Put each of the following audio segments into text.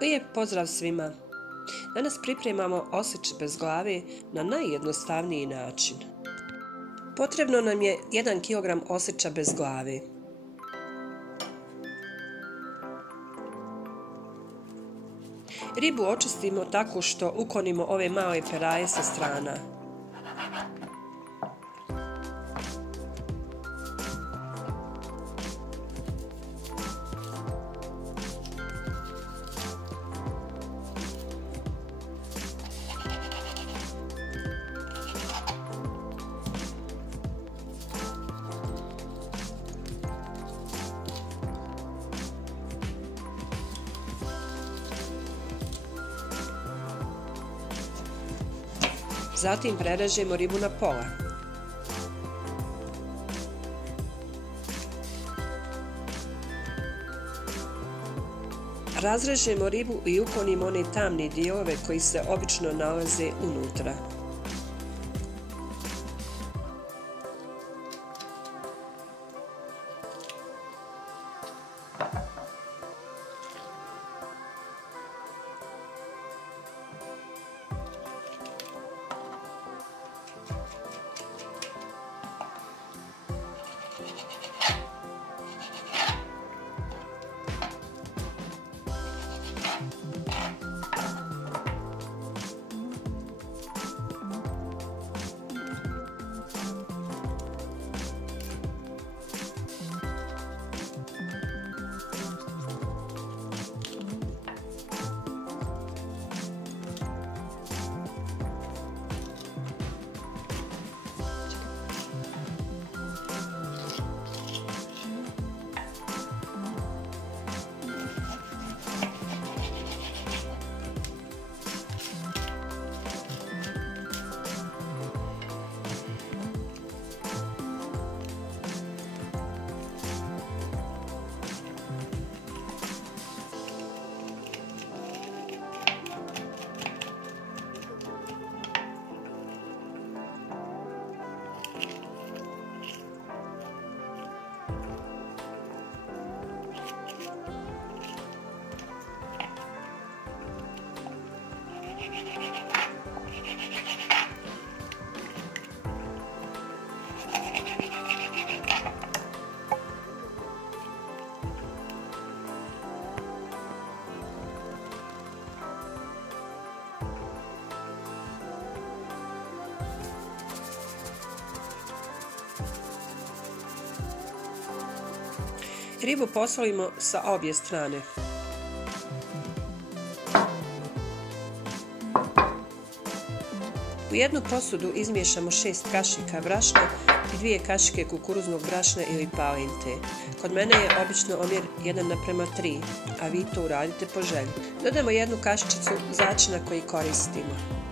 Lijep pozdrav svima! Danas pripremamo osjećaj bez glave na najjednostavniji način. Potrebno nam je 1 kg osjeća bez glave. Ribu očistimo tako što uklonimo ove male peraje sa strana. Zatim prerežemo ribu na pola. Razrežemo ribu i uklonimo one tamne dijelove koji se obično nalaze unutra. Ribu posolimo sa obje strane. U jednu posudu izmiješamo 6 kašika brašna i 2 kašike kukuruznog brašna ili palente. Kod mene je obično omjer 1:3, a vi to uradite po želji. Dodamo 1 kašičicu začina koji koristimo.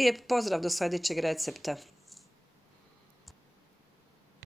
Lijep pozdrav do sljedećeg recepta.